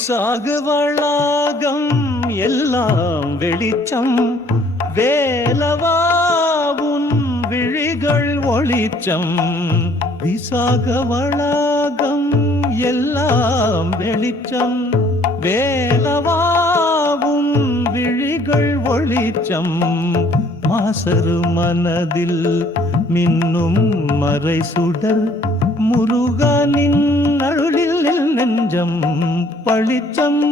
விசாக வளாகம் எல்லாம் வெளிச்சம் வேலவாவும் விழிகள் ஒளிச்சம். விசாக வளாகம் எல்லாம் வெளிச்சம் வேலவாவும் விழிகள் ஒளிச்சம். மாசரு மனதில் மின்னும் மறை சுடர் முருகனின் அருளில் நெஞ்சம் பளிச்சம்.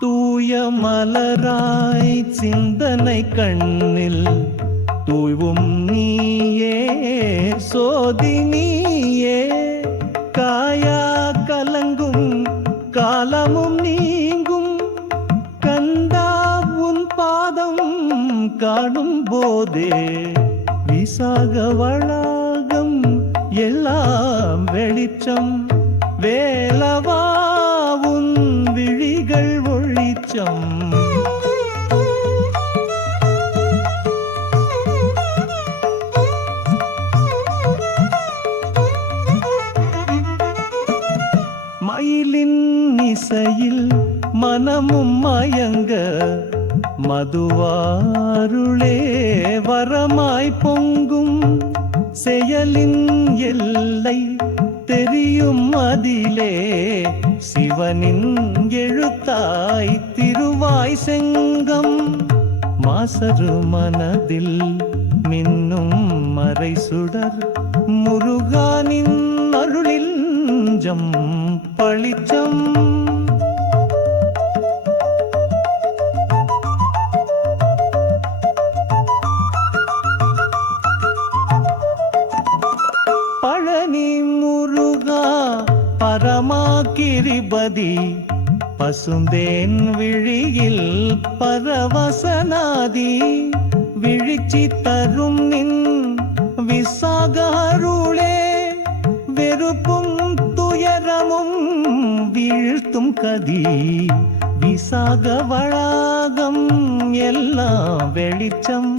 தூய மலராய் சிந்தனை கண்ணில் தூய்வும் நீயே சோதி நீயே. காயா கலங்கும் காலமும் நீங்கும் கந்தா உன் பாதம் காணும் போதே. விசாக வளாகம் எல்லாம் வெளிச்சம் வேலவா உன் விழிகள் ஒளிச்சம். மயிலின் இசையில் மனமும் மயங்க மதுவாருளே வரமாய் பொங்கும். செயலின் எல்லை தெரியும் அதிலே சிவனின் எழுத்தாய் திருவாய் செங்கம். மாசரு மனதில் மின்னும் மறை சுடர் முருகனின் அருளில் நெஞ்சம் பளிச்சம். பழனி முருகா பரமாகிரிபதி பசுந்தேன் விழியில் பரவசனாதி. விழிச்சி தரும் நின் விசாக அருளே வெறுப்பும் துயரமும் வீழ்த்தும் கதி. விசாக வளாகம் எல்லாம் வெளிச்சம்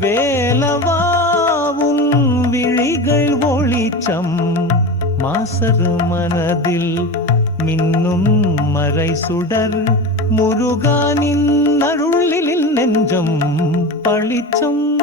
வேலவாவும் விழிகள் ஒளிச்சம். மாசரு மனதில் மின்னும் மறை சுடர் முருகனின் அருளில் நெஞ்சம் பளிச்சம்.